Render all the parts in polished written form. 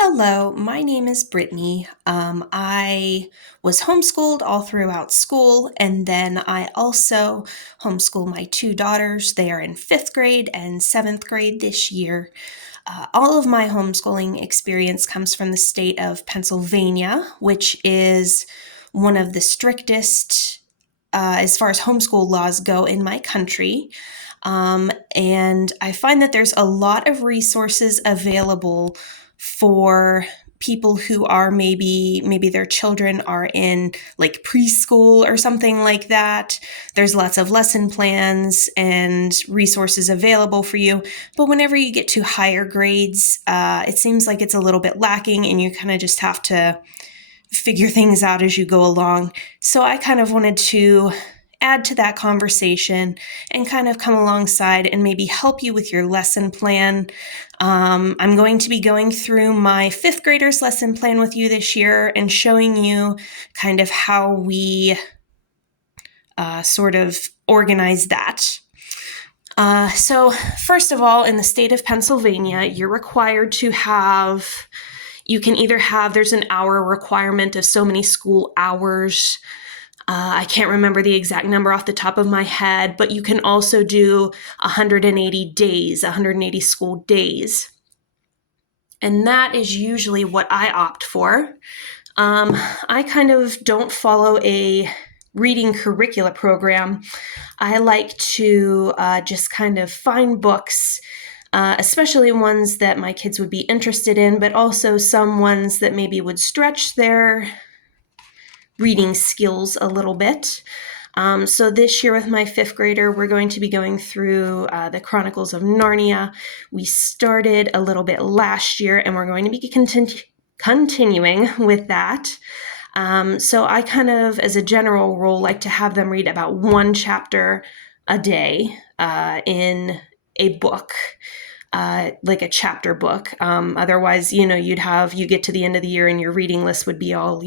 Hello, my name is Brittany. I was homeschooled all throughout school, and then I also homeschool my two daughters. They are in fifth grade and seventh grade this year. All of my homeschooling experience comes from the state of Pennsylvania, which is one of the strictest as far as homeschool laws go in my country. And I find that there's a lot of resources available for people who are maybe their children are in like preschool or something like that. There's lots of lesson plans and resources available for you. But whenever you get to higher grades, it seems like it's a little bit lacking and you kind of just have to figure things out as you go along. So I kind of wanted to add to that conversation and kind of come alongside and maybe help you with your lesson plan. I'm going to be going through my fifth graders lesson plan with you this year and showing you kind of how we sort of organize that. So first of all, in the state of Pennsylvania, you're required to have, you can either have, there's an hour requirement of so many school hours. I can't remember the exact number off the top of my head, but you can also do 180 days, 180 school days. And that is usually what I opt for. I kind of don't follow a reading curricula program. I like to just kind of find books, especially ones that my kids would be interested in, but also some ones that maybe would stretch their reading skills a little bit. So this year with my fifth grader, we're going to be going through the Chronicles of Narnia. We started a little bit last year and we're going to be continuing with that. So I kind of, as a general rule, like to have them read about one chapter a day in a book. Like a chapter book. Otherwise, you get to the end of the year and your reading list would be all,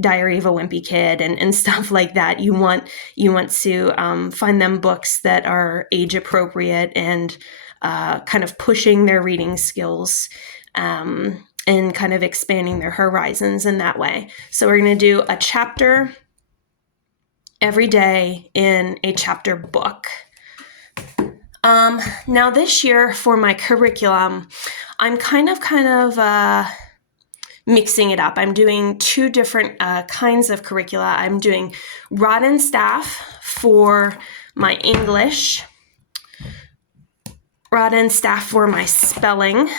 Diary of a Wimpy Kid and stuff like that. You want to find them books that are age appropriate and kind of pushing their reading skills and kind of expanding their horizons in that way. So we're going to do a chapter every day in a chapter book. Now this year for my curriculum, I'm kind of mixing it up. I'm doing two different kinds of curricula. I'm doing rod and staff for my English, rod and staff for my spelling,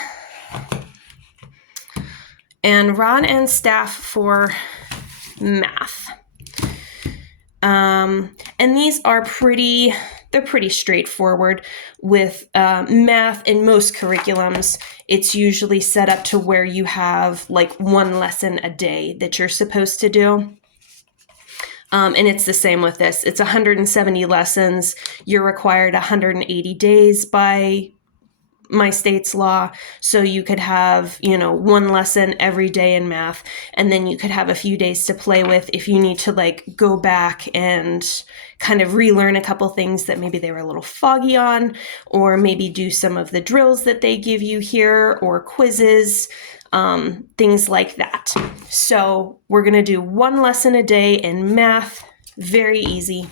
and rod and staff for math. And these are pretty straightforward. With math in most curriculums, it's usually set up to where you have like one lesson a day that you're supposed to do. And it's the same with this. It's 170 lessons. You're required 180 days by my state's law. So you could have, one lesson every day in math, and then you could have a few days to play with if you need to like go back and kind of relearn a couple things that maybe they were a little foggy on, or maybe do some of the drills that they give you here or quizzes, things like that. So we're going to do one lesson a day in math. Very easy.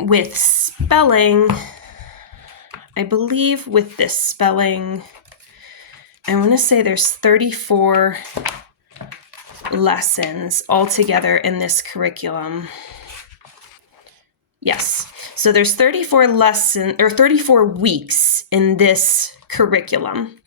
With spelling, I believe with this spelling, I want to say there's 34 lessons altogether in this curriculum. Yes. So there's 34 weeks in this curriculum.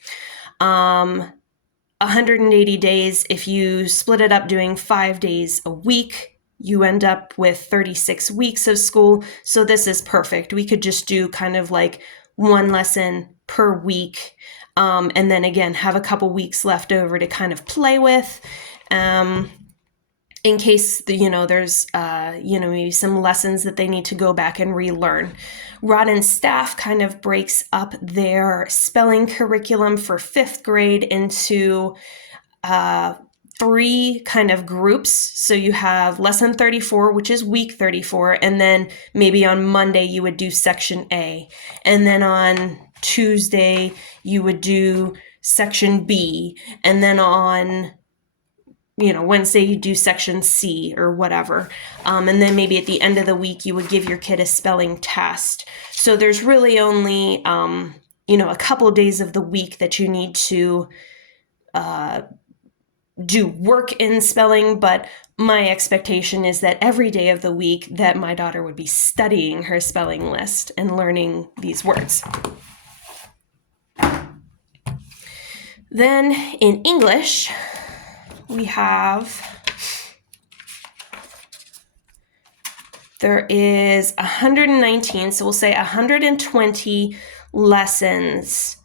180 days. If you split it up doing 5 days a week, you end up with 36 weeks of school. So this is perfect. We could just do kind of like one lesson per week. And then again, have a couple weeks left over to kind of play with. In case, there's, maybe some lessons that they need to go back and relearn. Rod and Staff kind of breaks up their spelling curriculum for fifth grade into three kind of groups. So you have lesson 34, which is week 34, and then maybe on Monday you would do section A. And then on Tuesday you would do section B, and then on Wednesday you do section C or whatever. And then maybe at the end of the week you would give your kid a spelling test. So there's really only, a couple of days of the week that you need to do work in spelling, but my expectation is that every day of the week that my daughter would be studying her spelling list and learning these words. Then in English, there is 119, so we'll say 120 lessons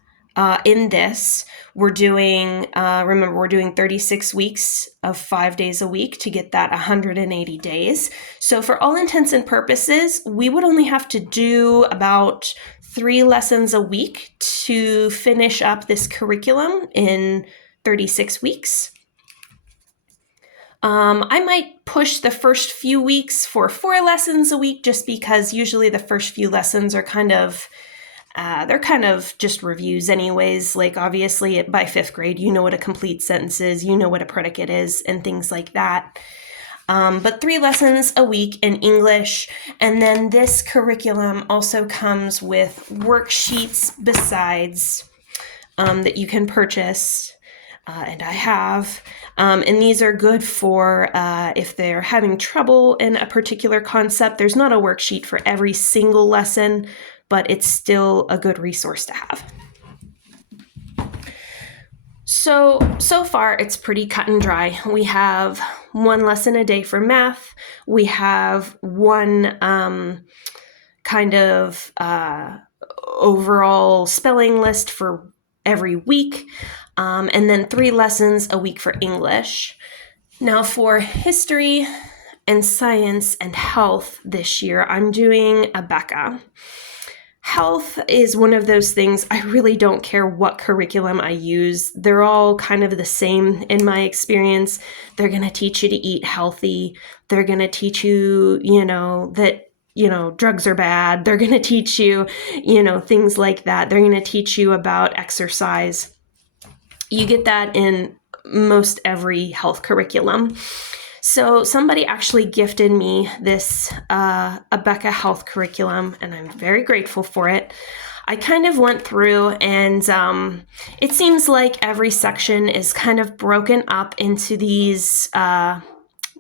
in this. We're doing, remember, we're doing 36 weeks of 5 days a week to get that 180 days. So for all intents and purposes, we would only have to do about 3 lessons a week to finish up this curriculum in 36 weeks. I might push the first few weeks for 4 lessons a week, just because usually the first few lessons are they're kind of just reviews anyways. Like obviously by 5th grade, you know what a complete sentence is, you know what a predicate is, and things like that. But 3 lessons a week in English. And then this curriculum also comes with worksheets besides that you can purchase. And I have. And these are good for if they're having trouble in a particular concept. There's not a worksheet for every single lesson, but it's still a good resource to have. So far it's pretty cut and dry. We have 1 lesson a day for math. We have 1 kind of overall spelling list for every week. And then 3 lessons a week for English. Now for history and science and health this year, I'm doing Abeka. Health is one of those things, I really don't care what curriculum I use. They're all kind of the same in my experience. They're going to teach you to eat healthy. They're going to teach you, that drugs are bad. They're going to teach you, things like that. They're going to teach you about exercise. You get that in most every health curriculum. So somebody actually gifted me this Abeka health curriculum, and I'm very grateful for it. I kind of went through, and it seems like every section is kind of broken up into these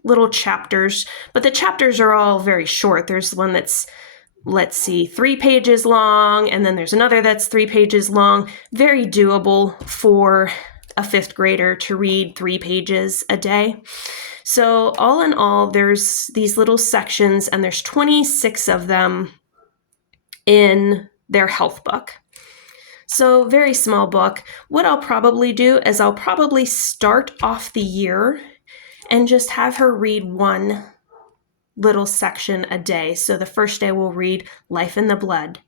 little chapters, but the chapters are all very short. There's one that's, 3 pages long, and then there's another that's 3 pages long. Very doable for a 5th grader to read 3 pages a day. So all in all, there's these little sections, and there's 26 of them in their health book. So very small book. What I'll probably do is I'll probably start off the year and just have her read 1 little section a day. So the first day we'll read Life in the Blood.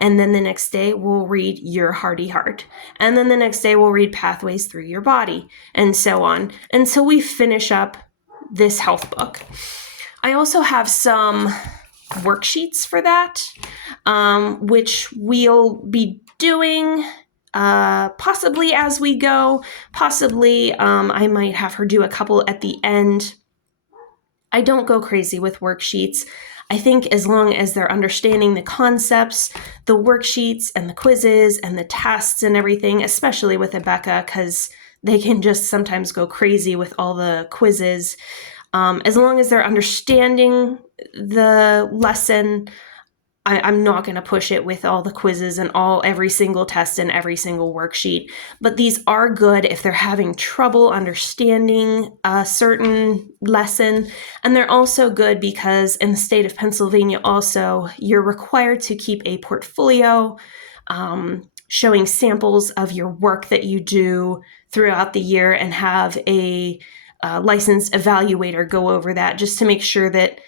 And then the next day we'll read Your Hearty Heart. And then the next day we'll read Pathways Through Your Body, and so on, until we finish up this health book. I also have some worksheets for that, which we'll be doing possibly as we go. Possibly I might have her do a couple at the end. I don't go crazy with worksheets. I think as long as they're understanding the concepts, the worksheets and the quizzes and the tests and everything, especially with Abeka, because they can just sometimes go crazy with all the quizzes. As long as they're understanding the lesson, I'm not going to push it with all the quizzes and every single test and every single worksheet. But these are good if they're having trouble understanding a certain lesson. And they're also good because in the state of Pennsylvania also, you're required to keep a portfolio showing samples of your work that you do throughout the year, and have a licensed evaluator go over that, just to make sure that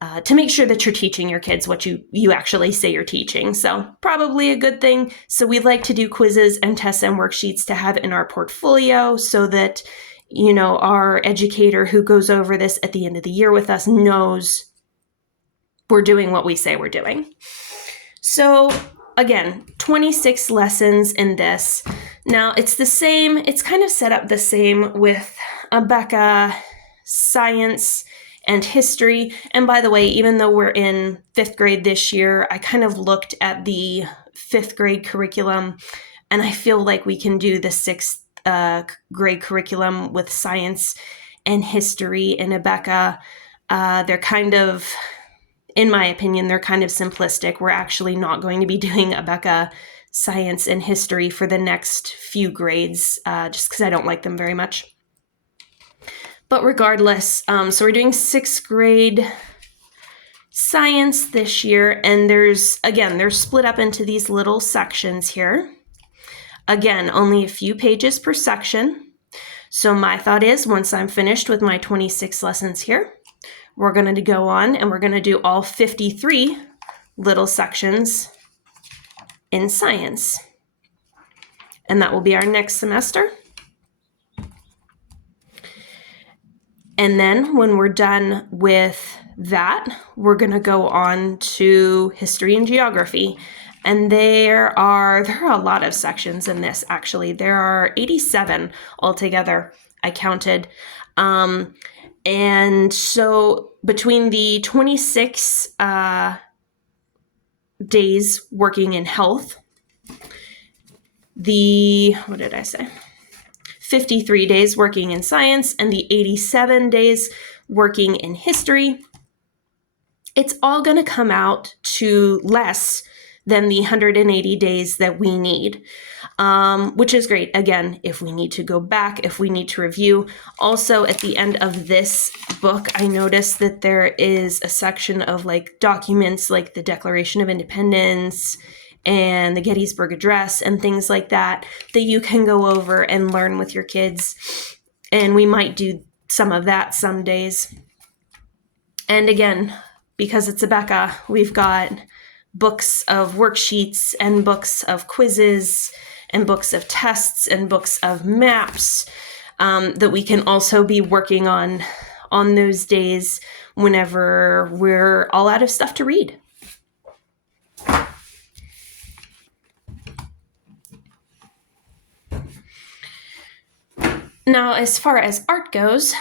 you're teaching your kids what you actually say you're teaching. So probably a good thing. So we like to do quizzes and tests and worksheets to have in our portfolio, so that, our educator who goes over this at the end of the year with us knows we're doing what we say we're doing. So again, 26 lessons in this. Now, it's the same, it's kind of set up the same with Abeka, science, and history. And by the way, even though we're in 5th grade this year, I kind of looked at the 5th grade curriculum, and I feel like we can do the 6th grade curriculum with science and history in Abeka. They're kind of, in my opinion, they're kind of simplistic. We're actually not going to be doing Abeka science and history for the next few grades, just because I don't like them very much. But regardless, so we're doing 6th grade science this year, and they're split up into these little sections here. Again, only a few pages per section. So my thought is, once I'm finished with my 26 lessons here, we're going to go on and we're going to do all 53 little sections in science. And that will be our next semester. And then when we're done with that, we're going to go on to history and geography. And there are a lot of sections in this, actually. There are 87 altogether, I counted. And so between the 26 days working in health, 53 days working in science, and the 87 days working in history, it's all going to come out to less than the 180 days that we need, which is great. Again, if we need to go back, if we need to review. Also, at the end of this book, I noticed that there is a section of like documents like the Declaration of Independence and the Gettysburg Address and things like that you can go over and learn with your kids. And we might do some of that some days. And again, because it's Abeka, we've got books of worksheets and books of quizzes and books of tests and books of maps that we can also be working on those days whenever we're all out of stuff to read. Now, as far as art goes,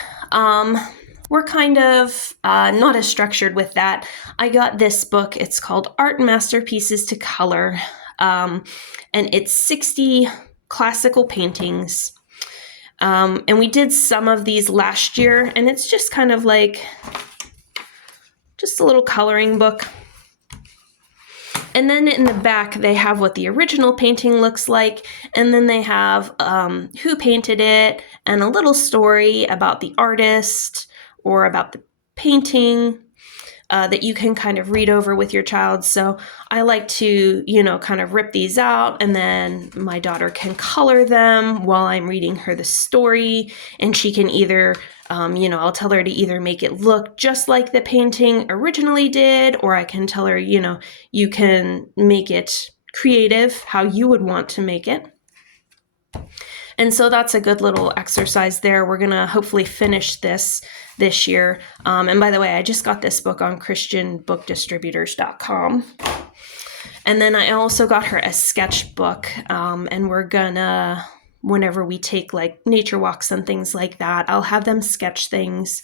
we're kind of not as structured with that. I got this book. It's called Art Masterpieces to Color, and it's 60 classical paintings. And we did some of these last year, and it's just kind of like just a little coloring book. And then in the back, they have what the original painting looks like, and then they have who painted it and a little story about the artist or about the painting that you can kind of read over with your child. So I like to, kind of rip these out, and then my daughter can color them while I'm reading her the story, and she can either, I'll tell her to either make it look just like the painting originally did, or I can tell her, you can make it creative how you would want to make it. And so that's a good little exercise there. We're going to hopefully finish this year. And by the way, I just got this book on christianbookdistributors.com. And then I also got her a sketchbook, and we're gonna, whenever we take like nature walks and things like that, I'll have them sketch things.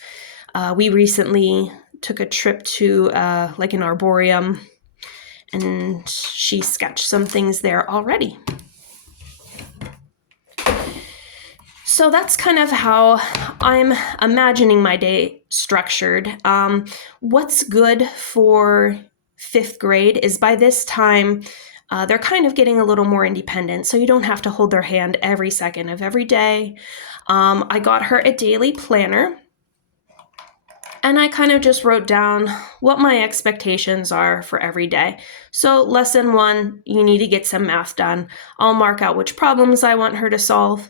We recently took a trip to like an arboreum, and she sketched some things there already. So that's kind of how I'm imagining my day structured. What's good for 5th grade is by this time, they're kind of getting a little more independent, so you don't have to hold their hand every second of every day. I got her a daily planner, and I kind of just wrote down what my expectations are for every day. So lesson 1, you need to get some math done. I'll mark out which problems I want her to solve.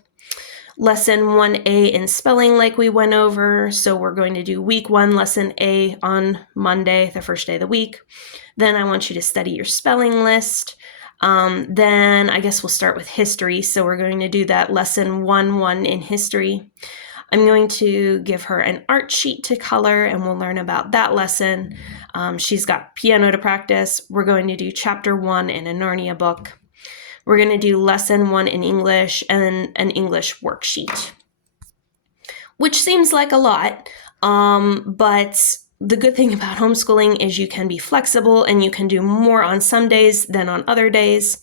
Lesson 1A in spelling, like we went over. So we're going to do week 1, lesson A on Monday, the first day of the week. Then I want you to study your spelling list. Then I guess we'll start with history. So we're going to do that lesson 1-1 in history. I'm going to give her an art sheet to color, and we'll learn about that lesson. She's got piano to practice. We're going to do chapter 1 in a Narnia book. We're going to do lesson 1 in English and an English worksheet, which seems like a lot, but the good thing about homeschooling is you can be flexible and you can do more on some days than on other days.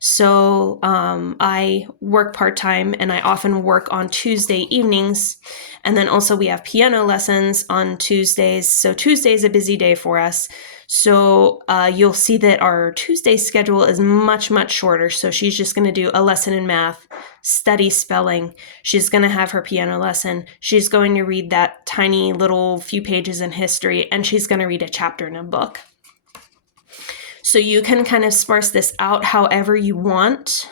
So I work part-time, and I often work on Tuesday evenings. And then also we have piano lessons on Tuesdays. So Tuesday is a busy day for us. So you'll see that our Tuesday schedule is much, much shorter. So she's just going to do a lesson in math, study spelling. She's going to have her piano lesson. She's going to read that tiny little few pages in history, and she's going to read a chapter in a book. So you can kind of sparse this out however you want,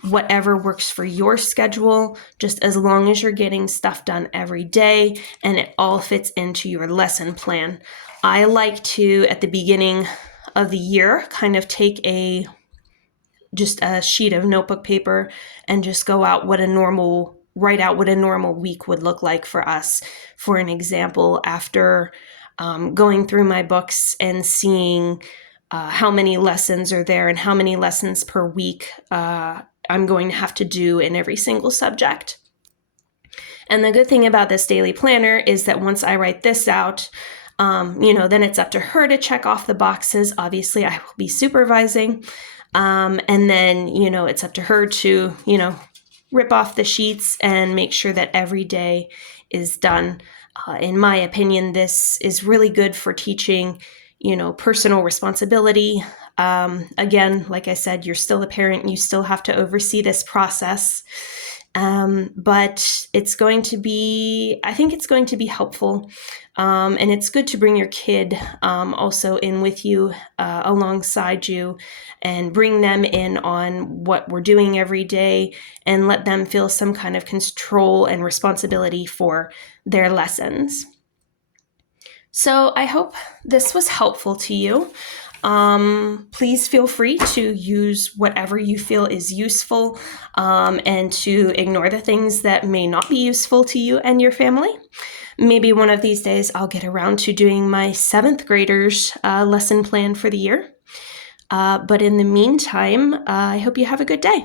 whatever works for your schedule, just as long as you're getting stuff done every day and it all fits into your lesson plan. I like to, at the beginning of the year, kind of take just a sheet of notebook paper and just write out what a normal week would look like for us. For an example, after going through my books and seeing how many lessons are there and how many lessons per week I'm going to have to do in every single subject. And the good thing about this daily planner is that once I write this out, then it's up to her to check off the boxes. Obviously, I will be supervising. And then, it's up to her to, rip off the sheets and make sure that every day is done. In my opinion, this is really good for teaching personal responsibility. Again, like I said, you're still a parent. You still have to oversee this process. But I think it's going to be helpful. And it's good to bring your kid also in with you, alongside you, and bring them in on what we're doing every day and let them feel some kind of control and responsibility for their lessons. So I hope this was helpful to you. Please feel free to use whatever you feel is useful, and to ignore the things that may not be useful to you and your family. Maybe one of these days I'll get around to doing my 7th graders lesson plan for the year. But in the meantime, I hope you have a good day.